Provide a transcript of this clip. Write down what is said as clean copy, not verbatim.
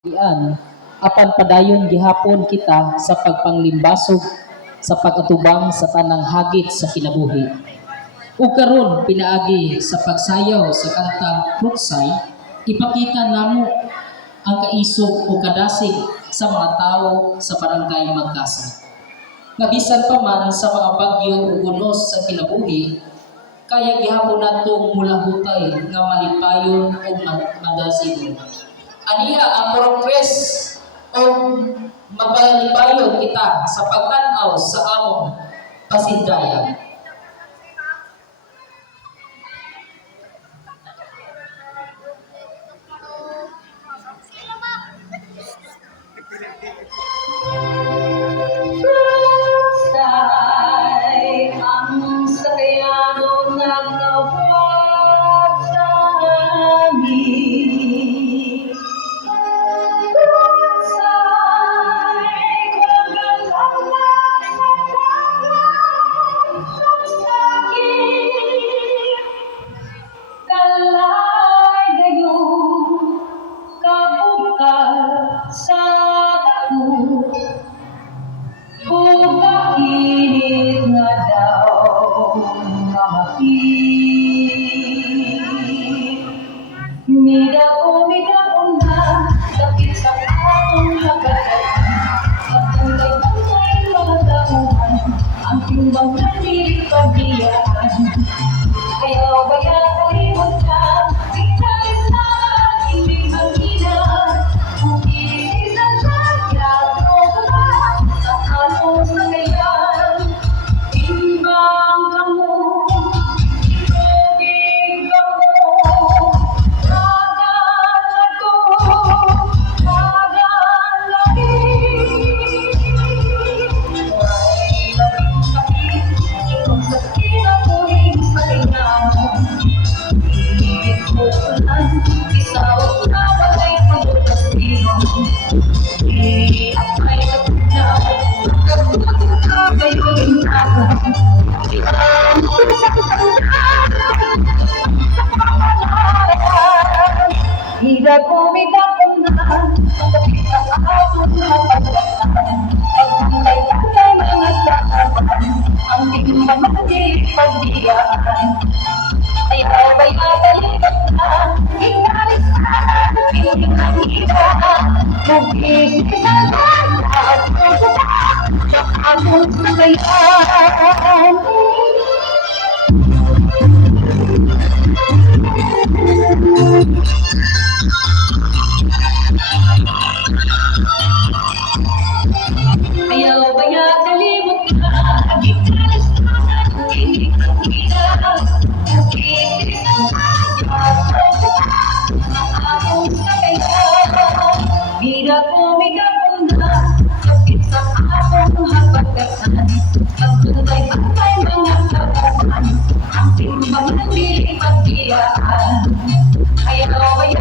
Ian, apan padayon gihapon kita sa pagpanglimbasog sa pag-atubang sa tanang hagit sa kinabuhi. Ug karon pinaagi sa pagsayaw sa kantang Pruksay, ipakita namo ang kaisog o kadasig sa mga tao sa barangay Magkasa. Nabisan pa man sa mga bagyo o unos sa kinabuhi, kaya gihapon natong mulahutay nga malipayon o madasigon. Aniya ang progress o mapalipayon kita sa pagtanaw sa among pasindayan. Ay ang sakyanon nagawag sa hangin. Ay kagalangan sa sakit. Kalay gayon kabukal sa dako. Init nga daw nga mahit. Midako na sakit sa akong hagatan. Pagtulay-tulay mga tauhan, ang timbang na nilipagdiyan. Ayaw baya kalimot ka, italis na hindi mahina. Kung iisang kaya, sa anong sagayan, timbang ka mo, tubig ka mo, kagalad ko, kagalagin. May labing sakit, itong sakit ako sa kailangan. Iinit mo ulan, isaw na bagay pagbukas dino. Iapay ka na, kayo'y ako. Ida ko midakong na, pagkakit sa akong napagdaan. Pagkulay-kulay mga saan, ang timbang na nilipagdiyan. Ayaw ba'y mabalikat na, inalis na, hindi kanina. Mag-isip na lang, at pupunta sa akong sagayan. Ayaw ba'y kalimot ka, italis na, hindi kanina. Mag-isip na lang, at pupunta sa akong sagayan. Hindi ko midakong na, sakit sa akong hapagkatan. Pagtulay-tulay mga tauhan, ang timbang na nilipagdiyan. Ayaw ba'y